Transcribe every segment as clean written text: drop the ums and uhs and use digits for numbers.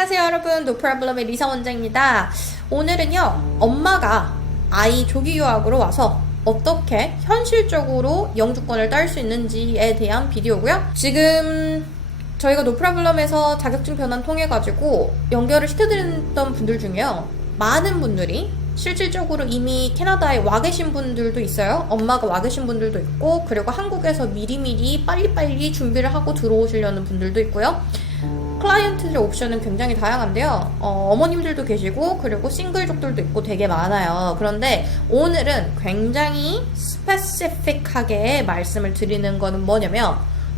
안녕하세요 여러분, 노프로블럼의 리사 원장입니다. 오늘은요, 엄마가 아이 조기 유학으로 와서 어떻게 현실적으로 영주권을 딸 수 있는지에 대한 비디오고요. 지금 저희가 노프로블럼에서 자격증 변환 통해 가지고 연결을 시켜드렸던 분들 중에요, 많은 분들이 실질적으로 이미 캐나다에 와 계신 분들도 있어요. 엄마가 와 계신 분들도 있고, 그리고 한국에서 미리미리 빨리빨리 준비를 하고 들어오시려는 분들도 있고요. 클라이언트들의 옵션은 굉장히 다양한데요. 어머님들도 계시고, 그리고 싱글족들도 있고 되게 많아요. 그런데 오늘은 굉장히 스페시픽하게 말씀을 드리는 거는 뭐냐면,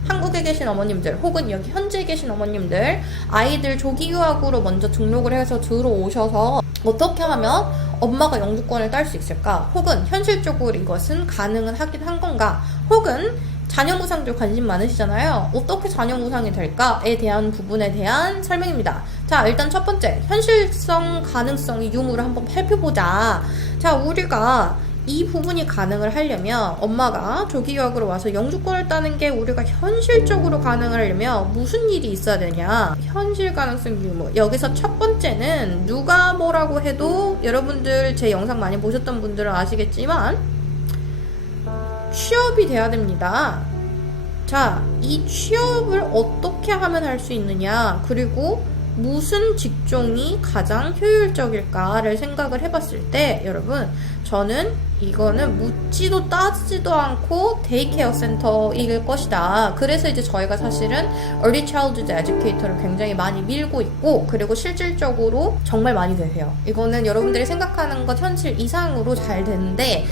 한국에 계신 어머님들 혹은 여기 현지에 계신 어머님들, 아이들 조기 유학으로 먼저 등록을 해서 들어오셔서 어떻게 하면 엄마가 영주권을 딸 수 있을까, 혹은 현실적으로 이것은 가능은 하긴 한 건가, 혹은 자녀 무상들 관심 많으시잖아요. 어떻게 자녀 무상이 될까에 대한 부분에 대한 설명입니다. 자, 일단 첫 번째, 현실성, 가능성의 유무를 한번 살펴보자. 자, 우리가 이 부분이 가능을 하려면, 엄마가 조기 유학으로 와서 영주권을 따는 게 우리가 현실적으로 가능하려면 무슨 일이 있어야 되냐? 현실 가능성 유무. 여기서 첫 번째는 누가 뭐라고 해도, 여러분들 제 영상 많이 보셨던 분들은 아시겠지만, 취업이 돼야 됩니다. 자, 이 취업을 어떻게 하면 할 수 있느냐, 그리고 무슨 직종이 가장 효율적일까를 생각을 해봤을 때, 여러분, 저는 이거는 묻지도 따지지도 않고 데이케어 센터일 것이다. 그래서 이제 저희가 사실은 Early Childhood Educator를 굉장히 많이 밀고 있고, 그리고 실질적으로 정말 많이 되세요. 이거는 여러분들이 생각하는 것 현실 이상으로 잘 되는데,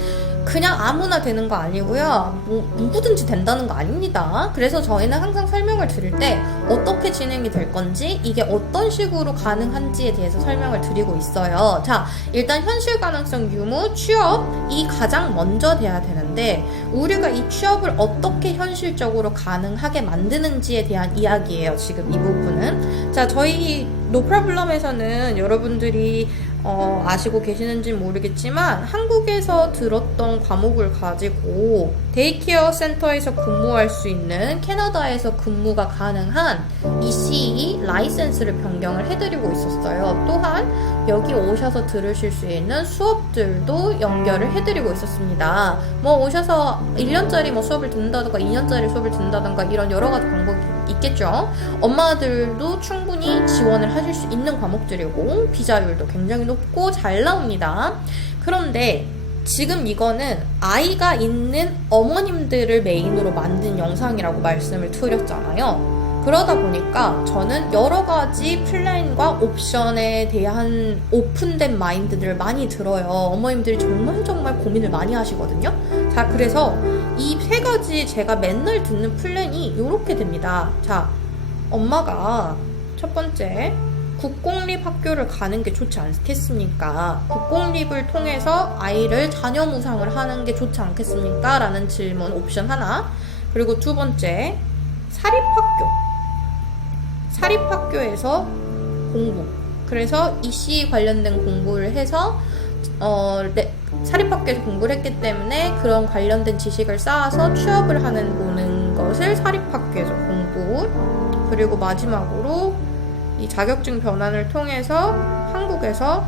그냥 아무나 되는 거 아니고요, 누구든지 된다는 거 아닙니다. 그래서 저희는 항상 설명을 드릴 때 어떻게 진행이 될 건지, 이게 어떤 식으로 가능한지에 대해서 설명을 드리고 있어요. 자, 일단 현실 가능성 유무, 취업이 가장 먼저 돼야 되는데, 우리가 이 취업을 어떻게 현실적으로 가능하게 만드는지에 대한 이야기예요, 지금 이 부분은. 자, 저희 노프로블럼에서는 여러분들이 아시고 계시는지 모르겠지만, 한국에서 들었던 과목을 가지고 데이케어 센터에서 근무할 수 있는, 캐나다에서 근무가 가능한 ECE 라이센스를 변경을 해드리고 있었어요. 또한 여기 오셔서 들으실 수 있는 수업들도 연결을 해드리고 있었습니다. 뭐 오셔서 1년짜리 뭐 수업을 듣는다던가 2년짜리 수업을 듣는다던가 이런 여러 가지 방법이 있겠죠. 엄마들도 충분히 지원을 하실 수 있는 과목들이고, 비자율도 굉장히 높고 잘 나옵니다. 그런데 지금 이거는 아이가 있는 어머님들을 메인으로 만든 영상이라고 말씀을 드렸잖아요. 그러다 보니까 저는 여러 가지 플랜과 옵션에 대한 오픈된 마인드들을 많이 들어요. 어머님들이 정말 고민을 많이 하시거든요. 자, 그래서 이 세 가지 제가 맨날 듣는 플랜이 이렇게 됩니다. 자, 엄마가 첫 번째, 국공립 학교를 가는 게 좋지 않겠습니까? 국공립을 통해서 아이를 자녀 무상을 하는 게 좋지 않겠습니까? 라는 질문 옵션 하나. 그리고 두 번째, 사립학교에서 공부. 그래서 EC 관련된 공부를 해서 사립학교에서 공부를 했기 때문에 그런 관련된 지식을 쌓아서 취업을 보는 것을 사립학교에서 공부. 그리고 마지막으로 이 자격증 변환을 통해서 한국에서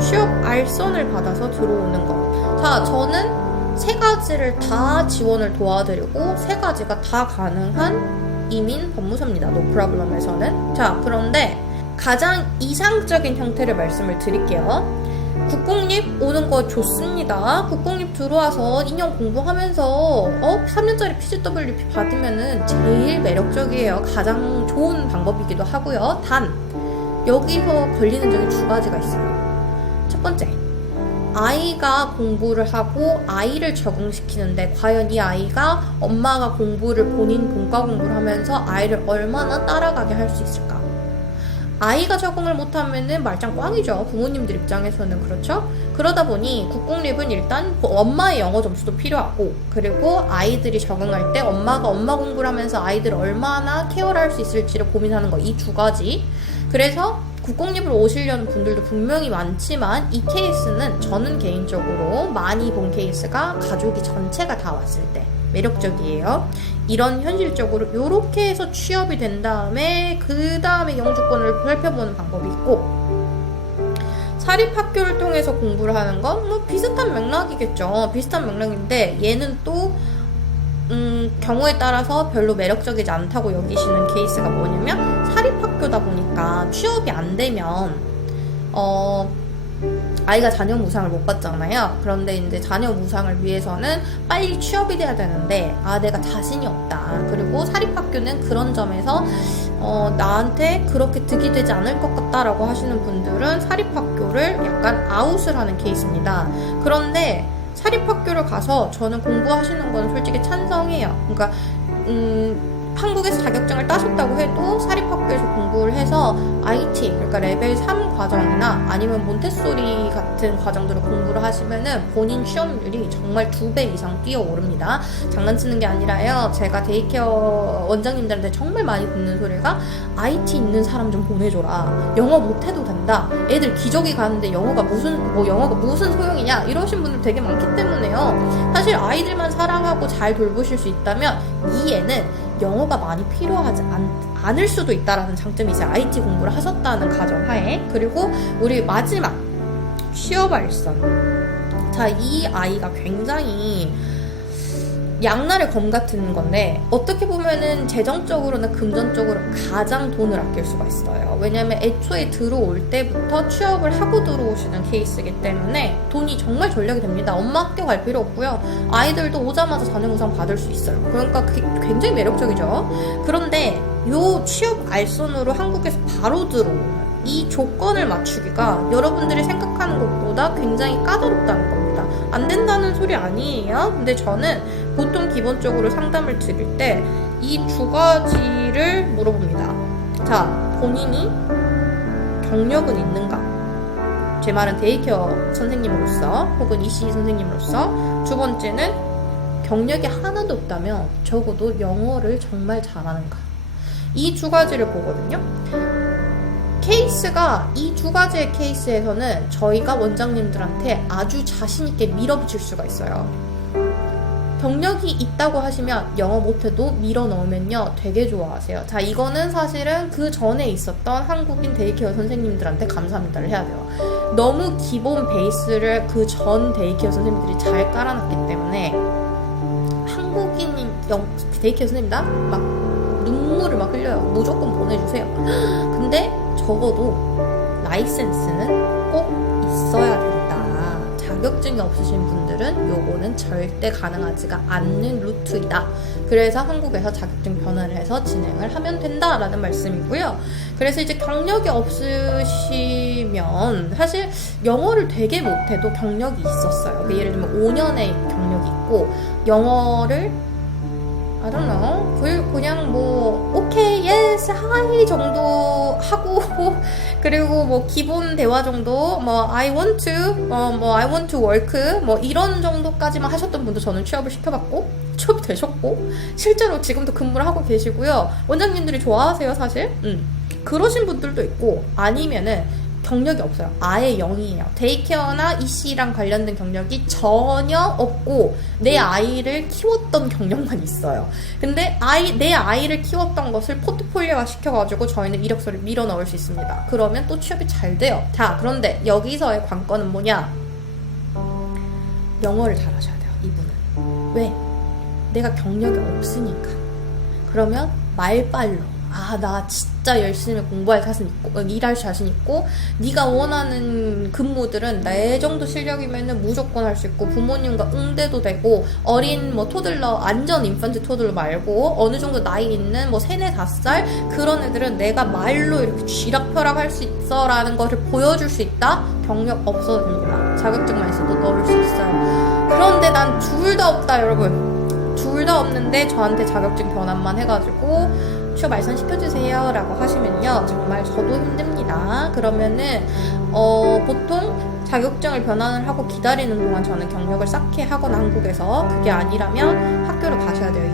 취업 알선을 받아서 들어오는 것. 자, 저는 세 가지를 다 지원을 도와드리고 세 가지가 다 가능한 이민 법무사입니다, 노프로블럼에서는. 자, 그런데 가장 이상적인 형태를 말씀을 드릴게요. 국공립 오는 거 좋습니다. 국공립 들어와서 2년 공부하면서 3년짜리 PGWP 받으면은 제일 매력적이에요. 가장 좋은 방법이기도 하고요. 단, 여기서 걸리는 점이 두 가지가 있어요. 첫 번째, 아이가 공부를 하고 아이를 적응시키는데 과연 이 아이가 엄마가 본인 본과 공부를 하면서 아이를 얼마나 따라가게 할 수 있을까? 아이가 적응을 못하면은 말짱 꽝이죠. 부모님들 입장에서는. 그렇죠? 그러다 보니 국공립은 일단 엄마의 영어 점수도 필요하고, 그리고 아이들이 적응할 때 엄마가 엄마 공부를 하면서 아이들을 얼마나 케어를 할 수 있을지를 고민하는 거, 이 두 가지. 그래서 국공립으로 오시려는 분들도 분명히 많지만, 이 케이스는 저는 개인적으로 많이 본 케이스가 가족이 전체가 다 왔을 때 매력적이에요. 이런 현실적으로 요렇게 해서 취업이 된 다음에 그 다음에 영주권을 살펴보는 방법이 있고, 사립학교를 통해서 공부를 하는 건 뭐 비슷한 맥락이겠죠. 비슷한 맥락인데 얘는 또 경우에 따라서 별로 매력적이지 않다고 여기시는 케이스가 뭐냐면, 사립학교다 보니까 취업이 안 되면 아이가 자녀 무상을 못 받잖아요. 그런데 이제 자녀 무상을 위해서는 빨리 취업이 돼야 되는데, 내가 자신이 없다. 그리고 사립학교는 그런 점에서 나한테 그렇게 득이 되지 않을 것 같다라고 하시는 분들은 사립학교를 약간 아웃을 하는 케이스입니다. 그런데 사립학교를 가서 저는 공부하시는 건 솔직히 찬성해요. 그러니까 한국에서 자격증을 따셨다고 해도 사립학교에서 공부를 해서 IT, 그러니까 레벨 3 과정이나 아니면 몬테소리 같은 과정들을 공부를 하시면은 본인 취업률이 정말 2배 이상 뛰어오릅니다. 장난치는 게 아니라요, 제가 데이케어 원장님들한테 정말 많이 듣는 소리가, IT 있는 사람 좀 보내줘라. 영어 못해도 된다. 애들 기저귀 가는데 영어가 무슨 소용이냐, 이러신 분들 되게 많기 때문에요. 사실 아이들만 사랑하고 잘 돌보실 수 있다면 이 애는 영어가 많이 필요하지 않을 수도 있다라는 장점이 있어요. IT 공부를 하셨다는 가정하에. 그리고 우리 마지막 취업 알선. 자, 이 아이가 굉장히 양날의 검 같은 건데, 어떻게 보면은 재정적으로나 금전적으로 가장 돈을 아낄 수가 있어요. 왜냐면 애초에 들어올 때부터 취업을 하고 들어오시는 케이스이기 때문에 돈이 정말 절약이 됩니다. 엄마 학교 갈 필요 없고요. 아이들도 오자마자 자녀무상 받을 수 있어요. 그러니까 그게 굉장히 매력적이죠. 그런데 요 취업 알선으로 한국에서 바로 들어오는 이 조건을 맞추기가 여러분들이 생각하는 것보다 굉장히 까다롭다는 겁니다. 안 된다는 소리 아니에요. 근데 저는 보통 기본적으로 상담을 드릴 때 이 두 가지를 물어봅니다. 자, 본인이 경력은 있는가? 제 말은 데이케어 선생님으로서 혹은 EC 선생님으로서. 두 번째는 경력이 하나도 없다면 적어도 영어를 정말 잘하는가? 이 두 가지를 보거든요. 케이스가, 이 두 가지의 케이스에서는 저희가 원장님들한테 아주 자신있게 밀어붙일 수가 있어요. 경력이 있다고 하시면 영어 못해도 밀어 넣으면요 되게 좋아하세요. 자, 이거는 사실은 그 전에 있었던 한국인 데이케어 선생님들한테 감사합니다를 해야 돼요. 너무 기본 베이스를 그 전 데이케어 선생님들이 잘 깔아놨기 때문에 한국인 데이케어 선생님이다? 막 눈물을 막 흘려요. 무조건 보내주세요. 근데 적어도 라이센스는 꼭 있어야 된다. 자격증이 없으신 분들은 요거는 절대 가능하지가 않는 루트이다. 그래서 한국에서 자격증 변화를 해서 진행을 하면 된다라는 말씀이고요. 그래서 이제 경력이 없으시면 사실 영어를 되게 못해도 경력이 있었어요. 그러니까 예를 들면 5년의 경력이 있고 영어를 I don't know. 그냥 뭐 오케이, yes, hi 정도 하고 그리고 뭐 기본 대화 정도, 뭐 I want to, 뭐 I want to work, 뭐 이런 정도까지만 하셨던 분도 저는 취업을 시켜봤고 취업이 되셨고 실제로 지금도 근무를 하고 계시고요. 원장님들이 좋아하세요, 사실. 그러신 분들도 있고, 아니면은 경력이 없어요. 아예 0이에요. 데이케어나 EC랑 관련된 경력이 전혀 없고 내 아이를 키웠던 경력만 있어요. 근데 내 아이를 키웠던 것을 포트폴리오화 시켜가지고 저희는 이력서를 밀어 넣을 수 있습니다. 그러면 또 취업이 잘 돼요. 자, 그런데 여기서의 관건은 뭐냐? 영어를 잘하셔야 돼요, 이분은. 왜? 내가 경력이 없으니까. 그러면 말빨로, 나 진짜 열심히 공부할 자신 있고 일할 자신 있고 네가 원하는 근무들은 내 정도 실력이면은 무조건 할 수 있고 부모님과 응대도 되고 어린 뭐 토들러, 완전 인펀트 토들러 말고 어느 정도 나이 있는 뭐 3, 5살 그런 애들은 내가 말로 이렇게 쥐락펴락 할 수 있어 라는 거를 보여줄 수 있다? 경력 없어도 됩니다. 자격증만 있어도 넣을 수 있어요. 그런데 난 둘 다 없다, 여러분. 둘 다 없는데 저한테 자격증 변환만 해가지고 취업 알선 시켜주세요 라고 하시면요 정말 저도 힘듭니다. 그러면은 보통 자격증을 변환을 하고 기다리는 동안 저는 경력을 쌓게 하거나 한국에서, 그게 아니라면 학교를 가셔야 돼요.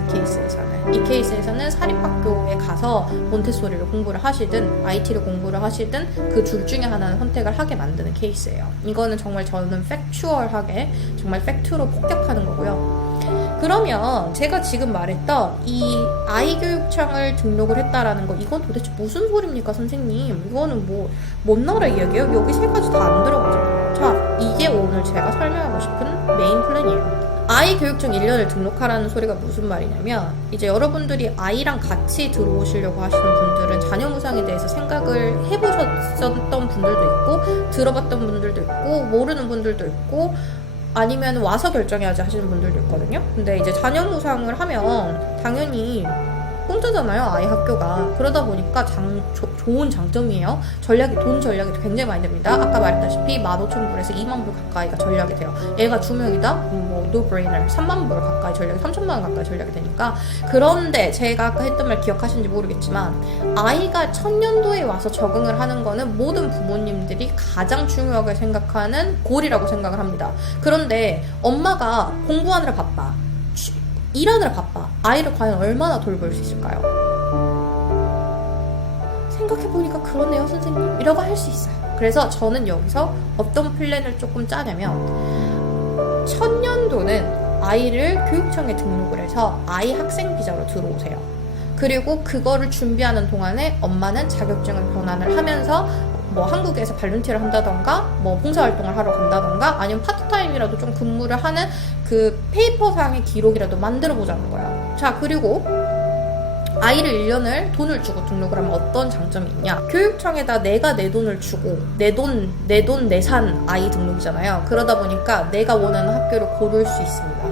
이 케이스에서는 사립학교에 가서 몬테소리를 공부를 하시든 IT를 공부를 하시든 그 둘 중에 하나는 선택을 하게 만드는 케이스예요. 이거는 정말 저는 팩추얼하게 정말 팩트로 폭격하는 거고요. 그러면 제가 지금 말했던 이 아이교육청을 등록을 했다라는 거, 이건 도대체 무슨 소리입니까, 선생님? 이거는 뭐, 뭔 나라 이야기예요? 여기 세 가지 다 안 들어가잖아요. 자, 이게 오늘 제가 설명하고 싶은 메인 플랜이에요. 아이교육청 1년을 등록하라는 소리가 무슨 말이냐면, 이제 여러분들이 아이랑 같이 들어오시려고 하시는 분들은 자녀 무상에 대해서 생각을 해보셨던 분들도 있고, 들어봤던 분들도 있고, 모르는 분들도 있고, 아니면 와서 결정해야지 하시는 분들도 있거든요. 근데 이제 자녀 무상을 하면 당연히 공짜잖아요, 아이 학교가. 그러다 보니까 좋은 장점이에요. 돈 전략이 굉장히 많이 됩니다. 아까 말했다시피 15,000불에서 20,000불 가까이가 전략이 돼요. 애가 2명이다? 뭐 노브레이너 30,000불 가까이 전략이, 3,000만 원 가까이 전략이 되니까. 그런데 제가 아까 했던 말 기억하시는지 모르겠지만, 아이가 첫 년도에 와서 적응을 하는 거는 모든 부모님들이 가장 중요하게 생각하는 골이라고 생각을 합니다. 그런데 엄마가 공부하느라 바빠, 일하느라 바빠, 아이를 과연 얼마나 돌볼 수 있을까요? 생각해보니까 그러네요, 선생님, 이라고 할 수 있어요. 그래서 저는 여기서 어떤 플랜을 조금 짜냐면, 첫 년도는 아이를 교육청에 등록을 해서 아이 학생 비자로 들어오세요. 그리고 그거를 준비하는 동안에 엄마는 자격증을 변환을 하면서 뭐 한국에서 발룬티를 한다던가, 뭐 봉사활동을 하러 간다던가, 아니면 파트타임이라도 좀 근무를 하는 그 페이퍼상의 기록이라도 만들어 보자는 거예요. 자, 그리고 아이를 1년을 돈을 주고 등록을 하면 어떤 장점이 있냐? 교육청에다 내가 내 돈을 주고, 내산 아이 등록이잖아요. 그러다 보니까 내가 원하는 학교를 고를 수 있습니다.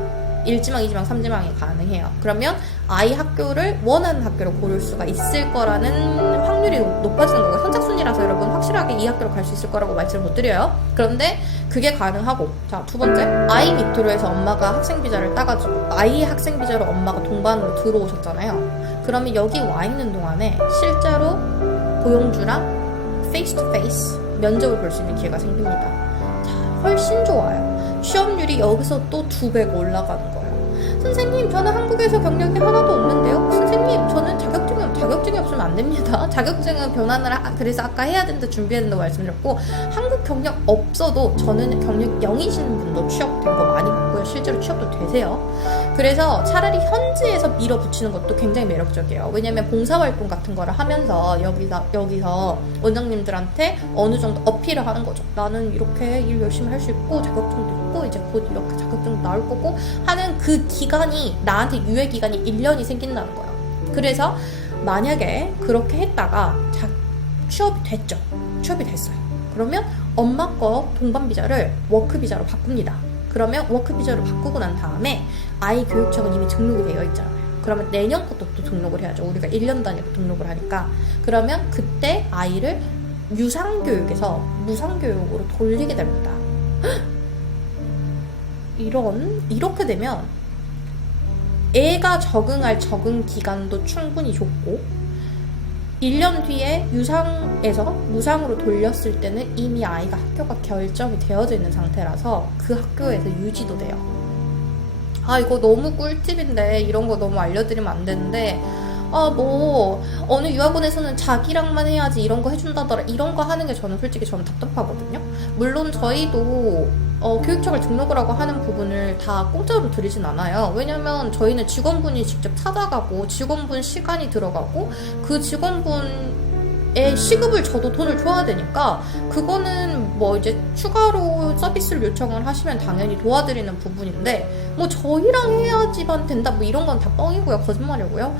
1지망, 2지망, 3지망이 가능해요. 그러면 아이 학교를 원하는 학교로 고를 수가 있을 거라는 확률이 높아지는 거고요. 선착순이라서 여러분 확실하게 이 학교로 갈 수 있을 거라고 말씀을 못 드려요. 그런데 그게 가능하고, 자, 두 번째, 아이 밑으로 해서 엄마가 학생 비자를 따가지고 아이 학생 비자로 엄마가 동반으로 들어오셨잖아요. 그러면 여기 와 있는 동안에 실제로 고용주랑 페이스 투 페이스 면접을 볼 수 있는 기회가 생깁니다. 자, 훨씬 좋아요. 취업률이 여기서 또 2배가 올라가는 거예요. 선생님, 저는 한국에서 경력이 하나도 없는데요? 선생님, 저는 자격증이 없으면 안 됩니다. 자격증은 변환을 그래서 아까 해야 된다, 준비해야 된다고 말씀드렸고, 한국 경력 없어도 저는 경력 0이신 분도 취업된 거 많이 봤고요. 실제로 취업도 되세요. 그래서 차라리 현지에서 밀어붙이는 것도 굉장히 매력적이에요. 왜냐면 봉사활동 같은 거를 하면서 여기서 원장님들한테 어느 정도 어필을 하는 거죠. 나는 이렇게 일 열심히 할 수 있고, 자격증도 있고, 이제 곧 이렇게 자격증 나올 거고 하는 그 기간이, 나한테 유예 기간이 1년이 생긴다는 거예요. 그래서 만약에 그렇게 했다가 취업이 됐죠. 취업이 됐어요. 그러면 엄마 거 동반 비자를 워크 비자로 바꿉니다. 그러면 워크 비자로 바꾸고 난 다음에 아이 교육청은 이미 등록이 되어 있잖아요. 그러면 내년 것도 또 등록을 해야죠. 우리가 1년 단위로 등록을 하니까. 그러면 그때 아이를 유상교육에서 무상교육으로 돌리게 됩니다. 이렇게 되면 애가 적응할 적응 기간도 충분히 줬고, 1년 뒤에 유상에서 무상으로 돌렸을 때는 이미 아이가 학교가 결정이 되어져 있는 상태라서 그 학교에서 유지도 돼요. 아, 이거 너무 꿀팁인데 이런 거 너무 알려드리면 안 되는데, 어느 유학원에서는 자기랑만 해야지 이런 거 해준다더라, 이런 거 하는 게 저는 솔직히 답답하거든요. 물론 저희도 교육청을 등록을 하고 하는 부분을 다 공짜로 드리진 않아요. 왜냐면 저희는 직원분이 직접 찾아가고 직원분 시간이 들어가고 그 직원분의 시급을 저도 돈을 줘야 되니까, 그거는 뭐 이제 추가로 서비스를 요청을 하시면 당연히 도와드리는 부분인데, 뭐 저희랑 해야지만 된다 뭐 이런 건 다 뻥이고요. 거짓말이고요.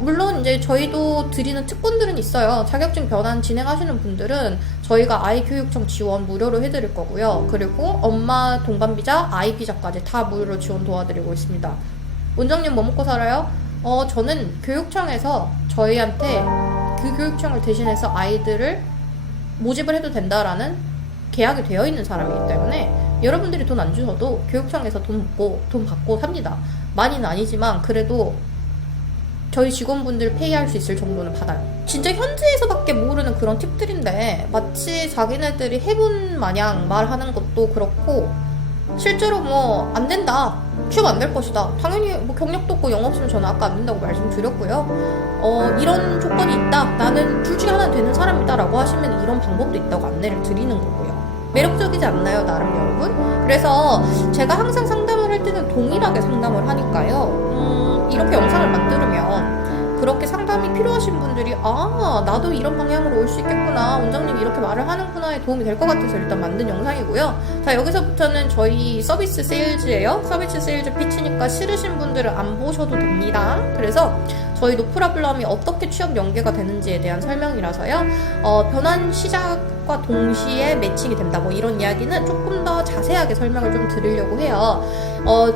물론 이제 저희도 드리는 특권들은 있어요. 자격증 변환 진행하시는 분들은 저희가 아이 교육청 지원 무료로 해드릴 거고요. 그리고 엄마 동반 비자, 아이 비자까지 다 무료로 지원 도와드리고 있습니다. 원장님 뭐 먹고 살아요? 저는 교육청에서 저희한테 그 교육청을 대신해서 아이들을 모집을 해도 된다라는 계약이 되어 있는 사람이기 때문에 여러분들이 돈 안 주셔도 교육청에서 돈 받고 삽니다. 많이는 아니지만 그래도 저희 직원분들 페이할 수 있을 정도는 받아요. 진짜 현지에서밖에 모르는 그런 팁들인데 마치 자기네들이 해본 마냥 말하는 것도 그렇고, 실제로 뭐 안 된다, 취업 안 될 것이다, 당연히 뭐 경력도 없고 영어 없으면 저는 아까 안 된다고 말씀드렸고요. 이런 조건이 있다, 나는 둘 중에 하나 되는 사람이다 라고 하시면 이런 방법도 있다고 안내를 드리는 거고요. 매력적이지 않나요, 나름 여러분? 그래서 제가 항상 상담을 할 때는 동일하게 상담을 하니까요. 이렇게 영상을 만들면 그렇게 상담이 필요하신 분들이 나도 이런 방향으로 올 수 있겠구나, 원장님이 이렇게 말을 하는구나에 도움이 될 것 같아서 일단 만든 영상이고요. 자, 여기서부터는 저희 서비스 세일즈예요. 서비스 세일즈 피치니까 싫으신 분들은 안 보셔도 됩니다. 그래서 저희 노프라블럼이 어떻게 취업 연계가 되는지에 대한 설명이라서요. 변환 시작과 동시에 매칭이 된다, 뭐 이런 이야기는 조금 더 자세하게 설명을 좀 드리려고 해요.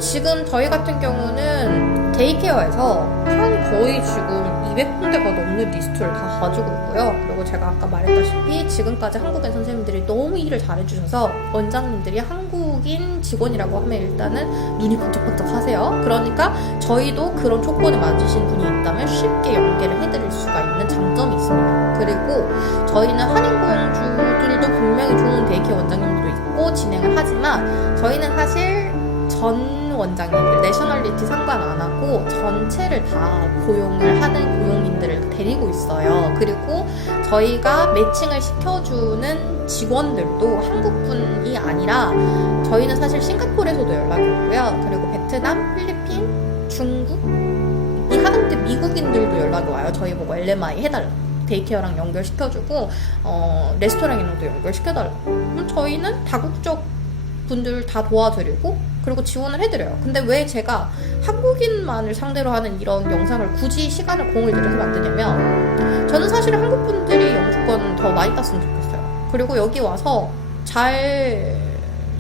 지금 저희 같은 경우는 데이케어에서 한 거의 지금 200군데가 넘는 리스트를 다 가지고 있고요. 그리고 제가 아까 말했다시피 지금까지 한국인 선생님들이 너무 일을 잘해주셔서 원장님들이 한국인 직원이라고 하면 일단은 눈이 번쩍번쩍 하세요. 그러니까 저희도 그런 조건에 맞으신 분이 있다면 쉽게 연계를 해드릴 수가 있는 장점이 있습니다. 그리고 저희는 한인고용주들도 분명히 좋은 데이케어 원장님들도 있고 진행을 하지만 저희는 사실 전 원장님들, 내셔널리티 상관 안 하고 전체를 다 고용을 하는 고용인들을 데리고 있어요. 그리고 저희가 매칭을 시켜주는 직원들도 한국분이 아니라 저희는 사실 싱가포르에서도 연락이 오고요. 그리고 베트남, 필리핀, 중국, 이 하다못해 미국인들도 연락이 와요. 저희 보고 LMI 해달라, 데이케어랑 연결시켜주고 레스토랑이랑도 연결시켜달라. 그럼 저희는 다국적 분들 다 도와드리고 그리고 지원을 해드려요. 근데 왜 제가 한국인만을 상대로 하는 이런 영상을 굳이 시간을 공을 들여서 만드냐면, 저는 사실 한국 분들이 영주권 더 많이 땄으면 좋겠어요. 그리고 여기 와서 잘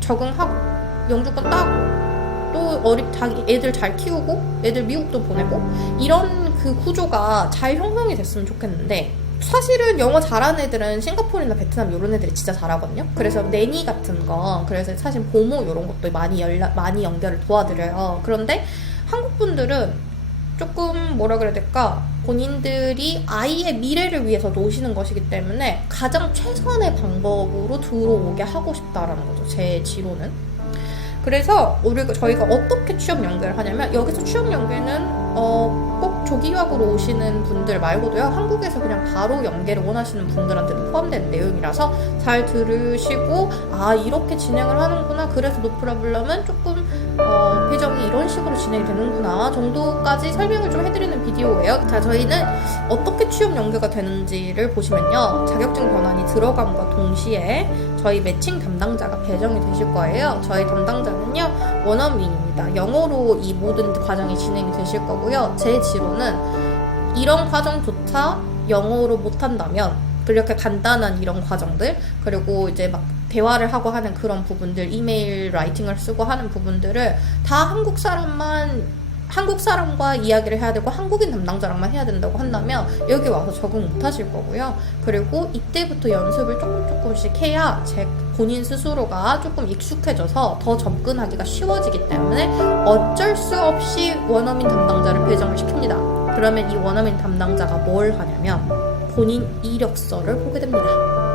적응하고 영주권 따고 또 자기 애들 잘 키우고 애들 미국도 보내고 이런 그 구조가 잘 형성이 됐으면 좋겠는데, 사실은 영어 잘하는 애들은 싱가포르나 베트남 이런 애들이 진짜 잘하거든요. 그래서 내니 같은 거, 그래서 사실 보모 이런 것도 많이 연결을 도와드려요. 그런데 한국 분들은 조금 뭐라 그래야 될까, 본인들이 아이의 미래를 위해서 노시는 것이기 때문에 가장 최선의 방법으로 들어오게 하고 싶다라는 거죠, 제 지로는. 그래서 저희가 어떻게 취업 연계를 하냐면, 여기서 취업 연계는 꼭 조기 유학으로 오시는 분들 말고도요, 한국에서 그냥 바로 연계를 원하시는 분들한테도 포함되는 내용이라서 잘 들으시고 이렇게 진행을 하는구나, 그래서 노프라블럼은 조금 배정이 이런 식으로 진행이 되는구나 정도까지 설명을 좀 해드리는 비디오예요. 자, 저희는 어떻게 취업 연계가 되는지를 보시면요, 자격증 변환이 들어감과 동시에 저희 매칭 담당자가 배정이 되실 거예요. 저희 담당자는요, 원어민입니다. 영어로 이 모든 과정이 진행이 되실 거고요. 제 지로는 이런 과정조차 영어로 못한다면, 그렇게 간단한 이런 과정들, 그리고 이제 막 대화를 하고 하는 그런 부분들, 이메일 라이팅을 쓰고 하는 부분들을 다 한국 사람과 이야기를 해야 되고 한국인 담당자랑만 해야 된다고 한다면 여기 와서 적응 못 하실 거고요. 그리고 이때부터 연습을 조금씩 해야 본인 스스로가 조금 익숙해져서 더 접근하기가 쉬워지기 때문에 어쩔 수 없이 원어민 담당자를 배정을 시킵니다. 그러면 이 원어민 담당자가 뭘 하냐면 본인 이력서를 보게 됩니다.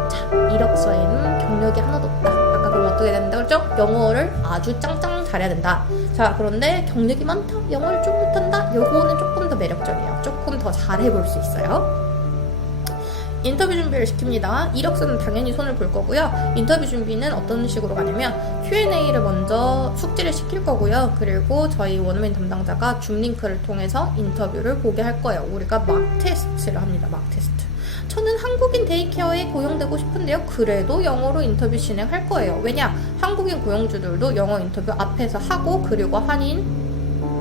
자, 이력서에는 경력이 하나도 없다. 아까 그럼 어떻게 된다 그랬죠? 영어를 아주 짱짱 잘해야 된다. 자, 그런데 경력이 많다, 영어를 좀 못한다, 요거는 조금 더 매력적이에요. 조금 더 잘해볼 수 있어요. 인터뷰 준비를 시킵니다. 이력서는 당연히 손을 볼 거고요. 인터뷰 준비는 어떤 식으로 가냐면 Q&A를 먼저 숙지를 시킬 거고요. 그리고 저희 원어민 담당자가 줌 링크를 통해서 인터뷰를 보게 할 거예요. 우리가 막 테스트를 합니다. 막 테스트. 저는 한국인 데이케어에 고용되고 싶은데요, 그래도 영어로 인터뷰 진행할 거예요. 왜냐? 한국인 고용주들도 영어 인터뷰 앞에서 하고 그리고 한인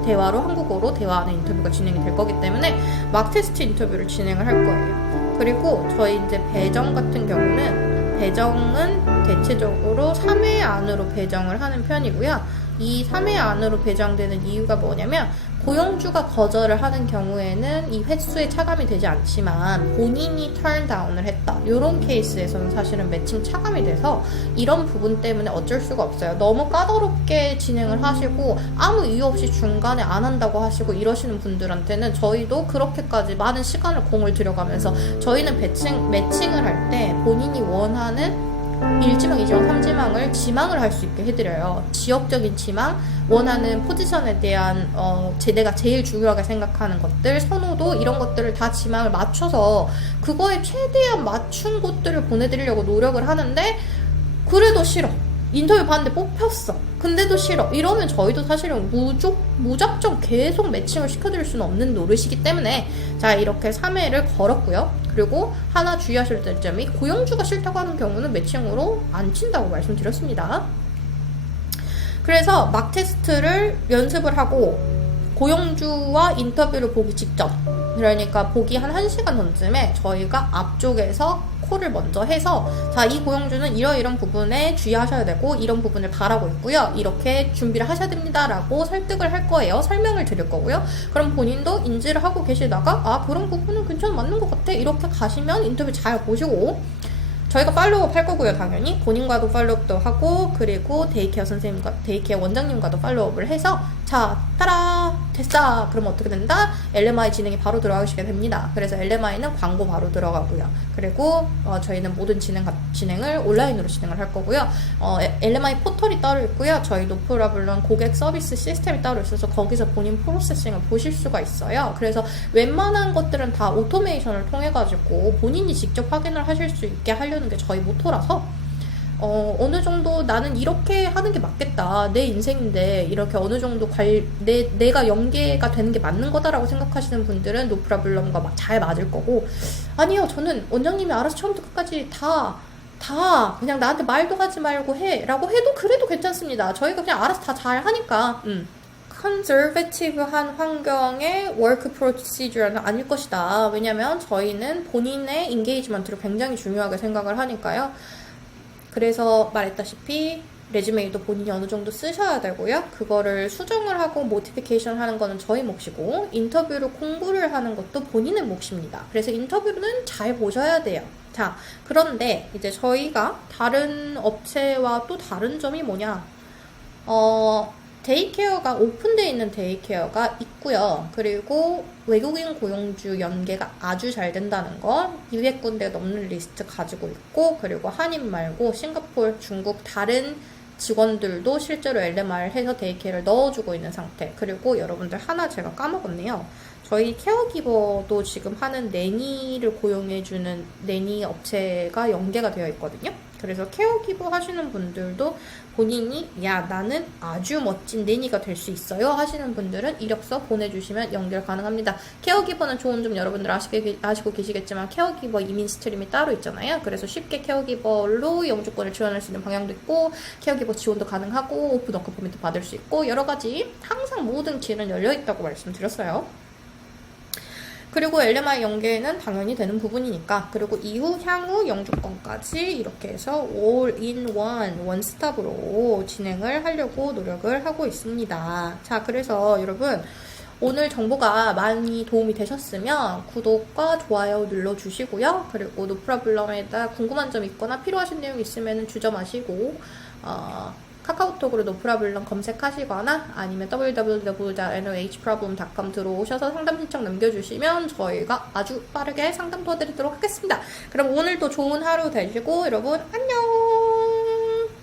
대화로 한국어로 대화하는 인터뷰가 진행이 될 거기 때문에 막 테스트 인터뷰를 진행을 할 거예요. 그리고 저희 이제 배정 같은 경우는, 배정은 대체적으로 3회 안으로 배정을 하는 편이고요. 이 3회 안으로 배정되는 이유가 뭐냐면, 고용주가 거절을 하는 경우에는 이 횟수에 차감이 되지 않지만 본인이 턴다운을 했다, 이런 케이스에서는 사실은 매칭 차감이 돼서 이런 부분 때문에 어쩔 수가 없어요. 너무 까다롭게 진행을 하시고 아무 이유 없이 중간에 안 한다고 하시고 이러시는 분들한테는 저희도 그렇게까지 많은 시간을 공을 들여가면서 저희는 매칭을 할 때 본인이 원하는 1지망, 2지망, 3지망을 지망을 할 수 있게 해드려요. 지역적인 지망, 원하는 포지션에 대한 내가 제일 중요하게 생각하는 것들, 선호도, 이런 것들을 다 지망을 맞춰서 그거에 최대한 맞춘 곳들을 보내드리려고 노력을 하는데, 그래도 싫어. 인터뷰 봤는데 뽑혔어. 근데도 싫어. 이러면 저희도 사실은 무작정 계속 매칭을 시켜드릴 수는 없는 노릇이기 때문에 자, 이렇게 3회를 걸었고요. 그리고 하나 주의하실 점이 고용주가 싫다고 하는 경우는 매칭으로 안 친다고 말씀드렸습니다. 그래서 막 테스트를 연습을 하고 고용주와 인터뷰를 보기 직전, 그러니까 보기 한 1시간 전쯤에 저희가 앞쪽에서 콜을 먼저 해서 자, 이 고용주는 이러이런 부분에 주의하셔야 되고 이런 부분을 바라고 있고요. 이렇게 준비를 하셔야 됩니다 라고 설득을 할 거예요. 설명을 드릴 거고요. 그럼 본인도 인지를 하고 계시다가 아, 그런 부분은 괜찮아, 맞는 것 같아, 이렇게 가시면 인터뷰 잘 보시고 저희가 팔로우업 할 거고요. 당연히 본인과도 팔로우업도 하고 그리고 데이케어 선생님과 데이케어 원장님과도 팔로우업을 해서 자, 따라 됐어. 그럼 어떻게 된다? LMI 진행이 바로 들어가시게 됩니다. 그래서 LMI는 광고 바로 들어가고요. 그리고 저희는 모든 진행을 온라인으로 진행을 할 거고요. LMI 포털이 따로 있고요. 저희 노프라블럼 고객 서비스 시스템이 따로 있어서 거기서 본인 프로세싱을 보실 수가 있어요. 그래서 웬만한 것들은 다 오토메이션을 통해 가지고 본인이 직접 확인을 하실 수 있게 하려는 게 저희 모토라서 어느 정도 나는 이렇게 하는 게 맞겠다, 내 인생인데 이렇게 어느 정도 내가 연계가 되는 게 맞는 거다라고 생각하시는 분들은 노프라블럼과 막 잘 맞을 거고, 아니요, 저는 원장님이 알아서 처음부터 끝까지 다 그냥 나한테 말도 하지 말고 해 라고 해도 그래도 괜찮습니다. 저희가 그냥 알아서 다 잘 하니까. 컨저베티브한 환경의 워크 프로시저는 아닐 것이다. 왜냐면 저희는 본인의 인게이지먼트를 굉장히 중요하게 생각을 하니까요. 그래서 말했다시피 레주메이도 본인이 어느 정도 쓰셔야 되고요. 그거를 수정을 하고 모티피케이션 하는 거는 저희 몫이고 인터뷰를 공부를 하는 것도 본인의 몫입니다. 그래서 인터뷰는 잘 보셔야 돼요. 자, 그런데 이제 저희가 다른 업체와 또 다른 점이 뭐냐, 데이케어가 오픈되어 있는 데이케어가 있고요. 그리고 외국인 고용주 연계가 아주 잘 된다는 거, 200군데 넘는 리스트 가지고 있고, 그리고 한인 말고 싱가포르, 중국 다른 직원들도 실제로 LMR을 해서 데이케어를 넣어주고 있는 상태. 그리고 여러분들 하나 제가 까먹었네요. 저희 케어기버도 지금 하는 내니를 고용해주는 내니 업체가 연계가 되어 있거든요. 그래서 케어기버 하시는 분들도 본인이 야, 나는 아주 멋진 내니가 될 수 있어요 하시는 분들은 이력서 보내주시면 연결 가능합니다. 케어기버는 좋은 점 여러분들 아시고 계시겠지만 케어기버 이민 스트림이 따로 있잖아요. 그래서 쉽게 케어기버로 영주권을 지원할 수 있는 방향도 있고, 케어기버 지원도 가능하고, 오픈 워크 퍼미트 받을 수 있고, 여러가지 항상 모든 길은 열려있다고 말씀드렸어요. 그리고 LMI 연계는 당연히 되는 부분이니까. 그리고 향후 영주권까지 이렇게 해서 all-in-one, 원스톱으로 진행을 하려고 노력을 하고 있습니다. 자, 그래서 여러분 오늘 정보가 많이 도움이 되셨으면 구독과 좋아요 눌러주시고요. 그리고 노프라블럼에다 궁금한 점 있거나 필요하신 내용 있으면 주저 마시고 카카오톡으로 노프라블럼 검색하시거나 아니면 www.nohproblem.com 들어오셔서 상담 신청 남겨주시면 저희가 아주 빠르게 상담 도와드리도록 하겠습니다. 그럼 오늘도 좋은 하루 되시고 여러분 안녕!